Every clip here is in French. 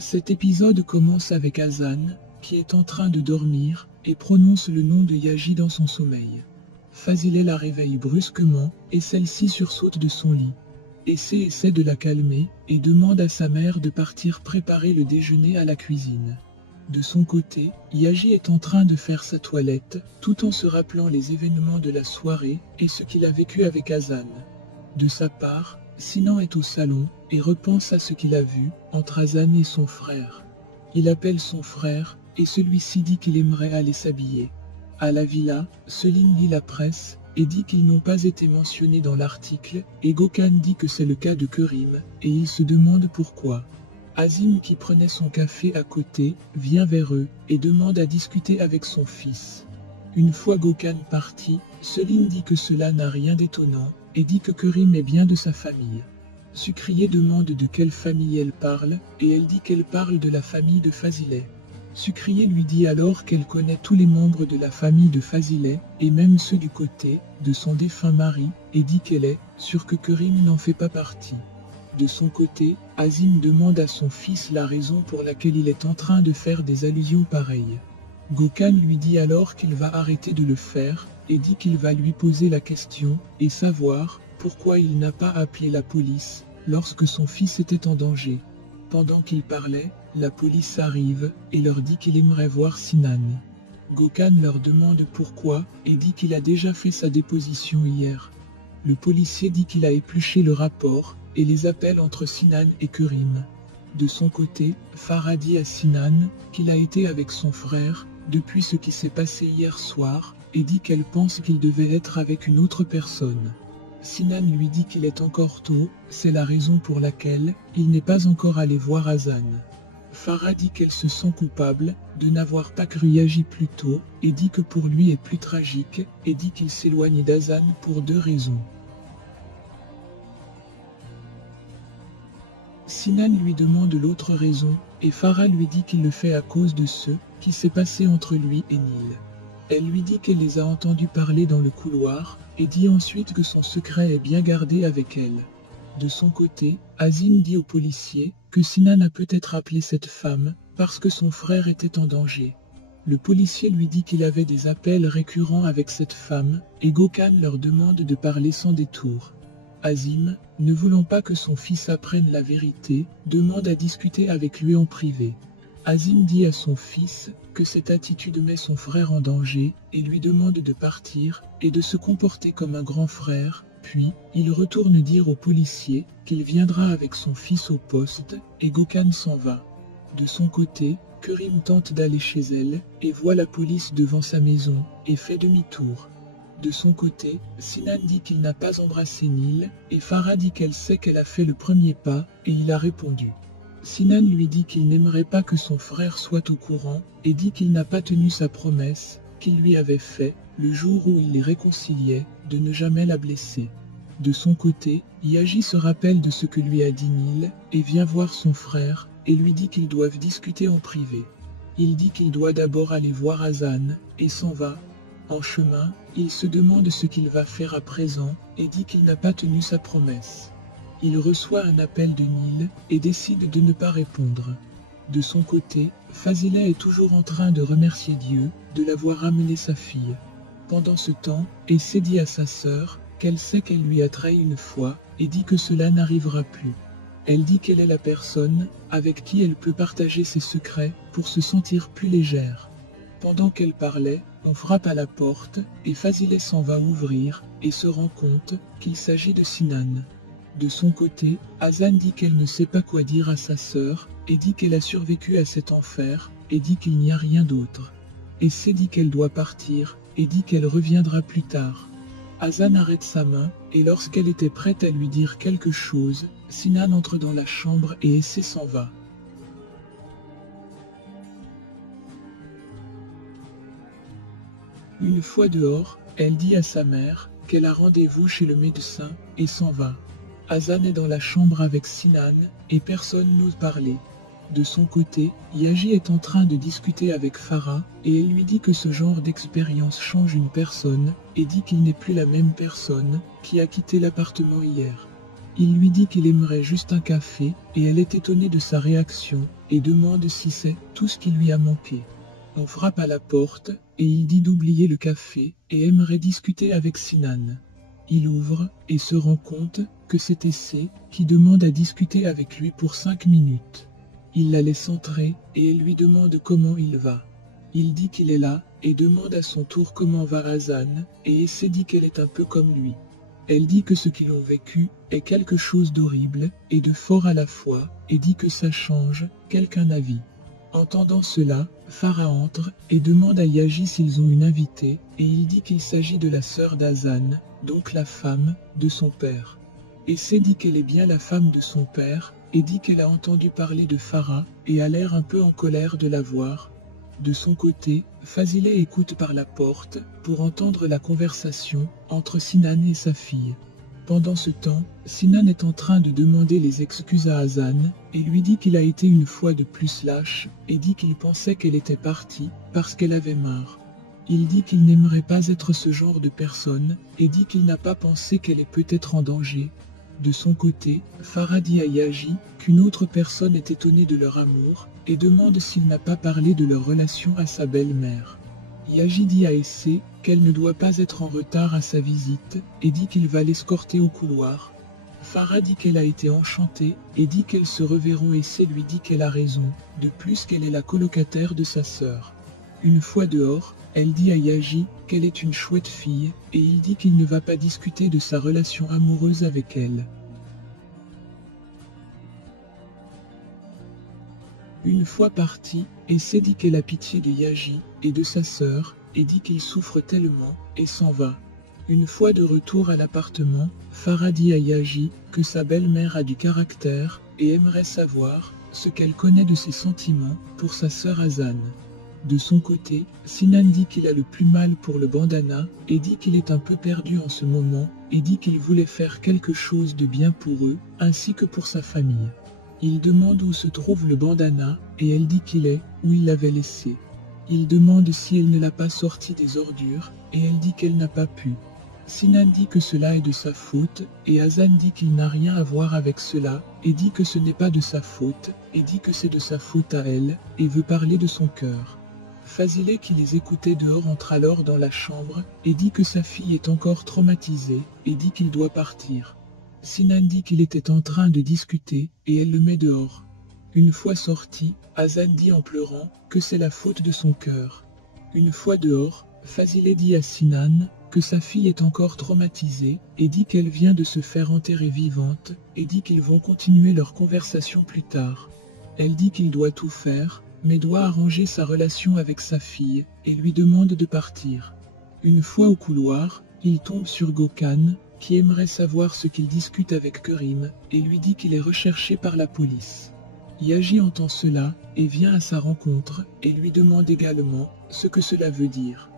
Cet épisode commence avec Hazan, qui est en train de dormir, et prononce le nom de Yaji dans son sommeil. Fazileh la réveille brusquement, et celle-ci sursaute de son lit. Essé essaie de la calmer, et demande à sa mère de partir préparer le déjeuner à la cuisine. De son côté, Yaji est en train de faire sa toilette, tout en se rappelant les événements de la soirée, et ce qu'il a vécu avec Hazan. De sa part, Sinan est au salon, et repense à ce qu'il a vu, entre Hazan et son frère. Il appelle son frère, et celui-ci dit qu'il aimerait aller s'habiller. À la villa, Selim lit la presse, et dit qu'ils n'ont pas été mentionnés dans l'article, et Gökhan dit que c'est le cas de Kerim, et il se demande pourquoi. Azim, qui prenait son café à côté, vient vers eux, et demande à discuter avec son fils. Une fois Gökhan parti, Selim dit que cela n'a rien d'étonnant, et dit que Kerim est bien de sa famille. Sucrier demande de quelle famille elle parle, et elle dit qu'elle parle de la famille de Fazileh. Sucrier lui dit alors qu'elle connaît tous les membres de la famille de Fazileh, et même ceux du côté de son défunt mari, et dit qu'elle est sûre que Kerim n'en fait pas partie. De son côté, Azim demande à son fils la raison pour laquelle il est en train de faire des allusions pareilles. Gökhan lui dit alors qu'il va arrêter de le faire, et dit qu'il va lui poser la question, et savoir pourquoi il n'a pas appelé la police lorsque son fils était en danger. Pendant qu'il parlait, la police arrive, et leur dit qu'il aimerait voir Sinan. Gökhan leur demande pourquoi, et dit qu'il a déjà fait sa déposition hier. Le policier dit qu'il a épluché le rapport, et les appelle entre Sinan et Kerim. De son côté, Farah dit à Sinan qu'il a été avec son frère depuis ce qui s'est passé hier soir, et dit qu'elle pense qu'il devait être avec une autre personne. Sinan lui dit qu'il est encore tôt, c'est la raison pour laquelle il n'est pas encore allé voir Hazan. Farah dit qu'elle se sent coupable de n'avoir pas cru Yaji plus tôt, et dit que pour lui est plus tragique, et dit qu'il s'éloigne d'Hazan pour deux raisons. Sinan lui demande l'autre raison, et Farah lui dit qu'il le fait à cause de ce qui s'est passé entre lui et Nil. Elle lui dit qu'elle les a entendus parler dans le couloir, et dit ensuite que son secret est bien gardé avec elle. De son côté, Azim dit au policier que Sinan a peut-être appelé cette femme parce que son frère était en danger. Le policier lui dit qu'il avait des appels récurrents avec cette femme, et Gökhan leur demande de parler sans détour. Azim, ne voulant pas que son fils apprenne la vérité, demande à discuter avec lui en privé. Azim dit à son fils que cette attitude met son frère en danger et lui demande de partir et de se comporter comme un grand frère, puis il retourne dire au policier qu'il viendra avec son fils au poste et Gökhan s'en va. De son côté, Kerim tente d'aller chez elle et voit la police devant sa maison et fait demi-tour. De son côté, Sinan dit qu'il n'a pas embrassé Nil et Farah dit qu'elle sait qu'elle a fait le premier pas et il a répondu. Sinan lui dit qu'il n'aimerait pas que son frère soit au courant et dit qu'il n'a pas tenu sa promesse qu'il lui avait faite le jour où il les réconciliait de ne jamais la blesser. De son côté, Yaji se rappelle de ce que lui a dit Nil et vient voir son frère et lui dit qu'ils doivent discuter en privé. Il dit qu'il doit d'abord aller voir Hazan et s'en va. En chemin, il se demande ce qu'il va faire à présent et dit qu'il n'a pas tenu sa promesse. Il reçoit un appel de Nil et décide de ne pas répondre. De son côté, Fazileh est toujours en train de remercier Dieu de l'avoir amené sa fille. Pendant ce temps, Essé dit à sa sœur qu'elle sait qu'elle lui a trahi une fois et dit que cela n'arrivera plus. Elle dit qu'elle est la personne avec qui elle peut partager ses secrets pour se sentir plus légère. Pendant qu'elle parlait, on frappe à la porte et Fazileh s'en va ouvrir et se rend compte qu'il s'agit de Sinan. De son côté, Hazan dit qu'elle ne sait pas quoi dire à sa sœur et dit qu'elle a survécu à cet enfer et dit qu'il n'y a rien d'autre. Essé dit qu'elle doit partir et dit qu'elle reviendra plus tard. Hazan arrête sa main et lorsqu'elle était prête à lui dire quelque chose, Sinan entre dans la chambre et Essé s'en va. Une fois dehors, elle dit à sa mère qu'elle a rendez-vous chez le médecin et s'en va. Hazan est dans la chambre avec Sinan et personne n'ose parler. De son côté, Yaji est en train de discuter avec Farah et elle lui dit que ce genre d'expérience change une personne et dit qu'il n'est plus la même personne qui a quitté l'appartement hier. Il lui dit qu'il aimerait juste un café, et elle est étonnée de sa réaction, et demande si c'est tout ce qui lui a manqué. On frappe à la porte, et il dit d'oublier le café, et aimerait discuter avec Sinan. Il ouvre, et se rend compte que c'est Essay qui demande à discuter avec lui pour 5 minutes. Il la laisse entrer, et elle lui demande comment il va. Il dit qu'il est là, et demande à son tour comment va Hazan, et Essay dit qu'elle est un peu comme lui. Elle dit que ce qu'ils ont vécu est quelque chose d'horrible et de fort à la fois, et dit que ça change quelqu'un avis. Entendant cela, Farah entre et demande à Yaji s'ils ont une invitée, et il dit qu'il s'agit de la sœur d'Hazan, donc la femme de son père. Essay dit qu'elle est bien la femme de son père, et dit qu'elle a entendu parler de Farah, et a l'air un peu en colère de la voir. De son côté, Fazileh écoute par la porte pour entendre la conversation entre Sinan et sa fille. Pendant ce temps, Sinan est en train de demander les excuses à Hazan et lui dit qu'il a été une fois de plus lâche et dit qu'il pensait qu'elle était partie parce qu'elle avait marre. Il dit qu'il n'aimerait pas être ce genre de personne et dit qu'il n'a pas pensé qu'elle est peut-être en danger. De son côté, Farah dit à Yaji qu'une autre personne est étonnée de leur amour et demande s'il n'a pas parlé de leur relation à sa belle-mère. Yaji dit à Essay qu'elle ne doit pas être en retard à sa visite et dit qu'il va l'escorter au couloir. Farah dit qu'elle a été enchantée et dit qu'elles se reverront. Essay lui dit qu'elle a raison, de plus qu'elle est la colocataire de sa sœur. Une fois dehors, elle dit à Yaji qu'elle est une chouette fille et il dit qu'il ne va pas discuter de sa relation amoureuse avec elle. Une fois partie, Essay dit qu'elle a pitié de Yaji et de sa sœur, et dit qu'il souffre tellement, et s'en va. Une fois de retour à l'appartement, Farah dit à Yaji que sa belle-mère a du caractère, et aimerait savoir ce qu'elle connaît de ses sentiments pour sa sœur Hazan. De son côté, Sinan dit qu'il a le plus mal pour le bandana, et dit qu'il est un peu perdu en ce moment, et dit qu'il voulait faire quelque chose de bien pour eux, ainsi que pour sa famille. Il demande où se trouve le bandana, et elle dit qu'il est où il l'avait laissé. Il demande si elle ne l'a pas sorti des ordures, et elle dit qu'elle n'a pas pu. Sinan dit que cela est de sa faute, et Hazan dit qu'il n'a rien à voir avec cela, et dit que ce n'est pas de sa faute, et dit que c'est de sa faute à elle, et veut parler de son cœur. Fazileh qui les écoutait dehors entre alors dans la chambre, et dit que sa fille est encore traumatisée, et dit qu'il doit partir. Sinan dit qu'il était en train de discuter, et elle le met dehors. Une fois sorti, Hazan dit en pleurant que c'est la faute de son cœur. Une fois dehors, Fazileh dit à Sinan que sa fille est encore traumatisée, et dit qu'elle vient de se faire enterrer vivante, et dit qu'ils vont continuer leur conversation plus tard. Elle dit qu'il doit tout faire, mais doit arranger sa relation avec sa fille, et lui demande de partir. Une fois au couloir, il tombe sur Gokhan, qui aimerait savoir ce qu'il discute avec Kerim, et lui dit qu'il est recherché par la police. Yaji entend cela, et vient à sa rencontre, et lui demande également ce que cela veut dire.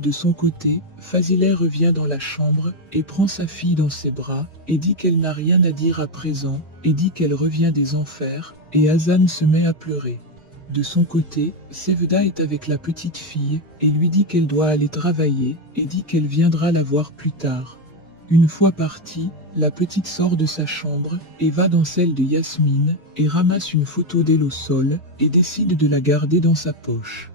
De son côté, Fazileh revient dans la chambre, et prend sa fille dans ses bras, et dit qu'elle n'a rien à dire à présent, et dit qu'elle revient des enfers, et Hazan se met à pleurer. De son côté, Sevda est avec la petite fille, et lui dit qu'elle doit aller travailler, et dit qu'elle viendra la voir plus tard. Une fois partie, la petite sort de sa chambre et va dans celle de Yasmine et ramasse une photo d'elle au sol et décide de la garder dans sa poche.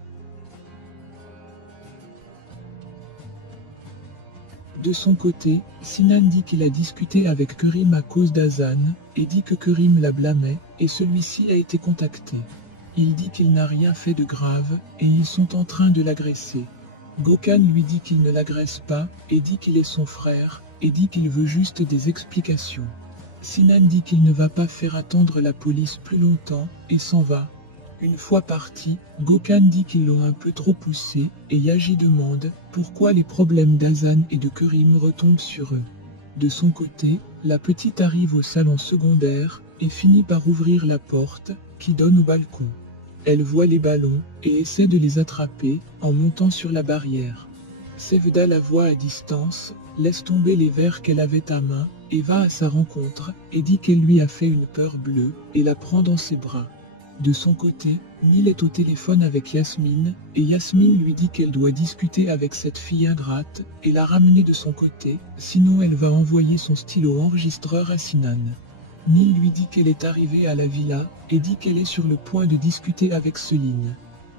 De son côté, Sinan dit qu'il a discuté avec Kerim à cause d'Hazan et dit que Kerim la blâmait et celui-ci a été contacté. Il dit qu'il n'a rien fait de grave et ils sont en train de l'agresser. Gokhan lui dit qu'il ne l'agresse pas et dit qu'il est son frère et dit qu'il veut juste des explications. Sinan dit qu'il ne va pas faire attendre la police plus longtemps et s'en va. Une fois parti, Gokhan dit qu'ils l'ont un peu trop poussé et Yaji demande pourquoi les problèmes d'Hazan et de Kerim retombent sur eux. De son côté, la petite arrive au salon secondaire et finit par ouvrir la porte qui donne au balcon. Elle voit les ballons et essaie de les attraper en montant sur la barrière. Sevda la voit à distance, laisse tomber les verres qu'elle avait à main et va à sa rencontre et dit qu'elle lui a fait une peur bleue et la prend dans ses bras. De son côté, Nil est au téléphone avec Yasmine, et Yasmine lui dit qu'elle doit discuter avec cette fille ingrate, et la ramener de son côté, sinon elle va envoyer son stylo enregistreur à Sinan. Nil lui dit qu'elle est arrivée à la villa, et dit qu'elle est sur le point de discuter avec Céline.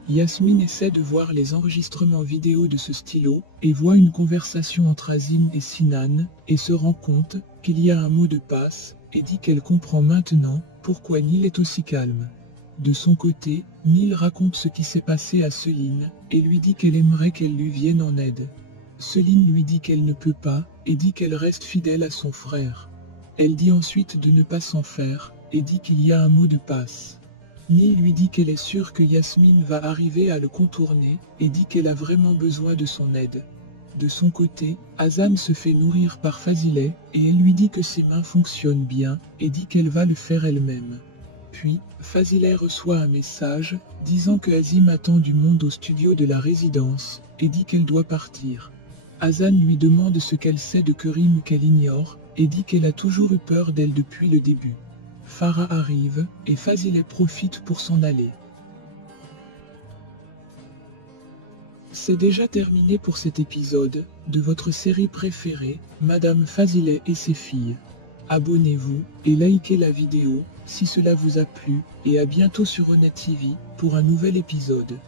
Yasmine essaie de voir les enregistrements vidéo de ce stylo, et voit une conversation entre Azim et Sinan, et se rend compte qu'il y a un mot de passe, et dit qu'elle comprend maintenant pourquoi Nil est aussi calme. De son côté, Nil raconte ce qui s'est passé à Céline, et lui dit qu'elle aimerait qu'elle lui vienne en aide. Céline lui dit qu'elle ne peut pas, et dit qu'elle reste fidèle à son frère. Elle dit ensuite de ne pas s'en faire, et dit qu'il y a un mot de passe. Nil lui dit qu'elle est sûre que Yasmine va arriver à le contourner, et dit qu'elle a vraiment besoin de son aide. De son côté, Hazan se fait nourrir par Fazileh, et elle lui dit que ses mains fonctionnent bien, et dit qu'elle va le faire elle-même. Puis, Fazileh reçoit un message, disant que Azim attend du monde au studio de la résidence, et dit qu'elle doit partir. Hazan lui demande ce qu'elle sait de Kerim qu'elle ignore, et dit qu'elle a toujours eu peur d'elle depuis le début. Farah arrive, et Fazileh profite pour s'en aller. C'est déjà terminé pour cet épisode, de votre série préférée, Madame Fazileh et ses filles. Abonnez-vous, et likez la vidéo, si cela vous a plu, et à bientôt sur Honnête TV, pour un nouvel épisode.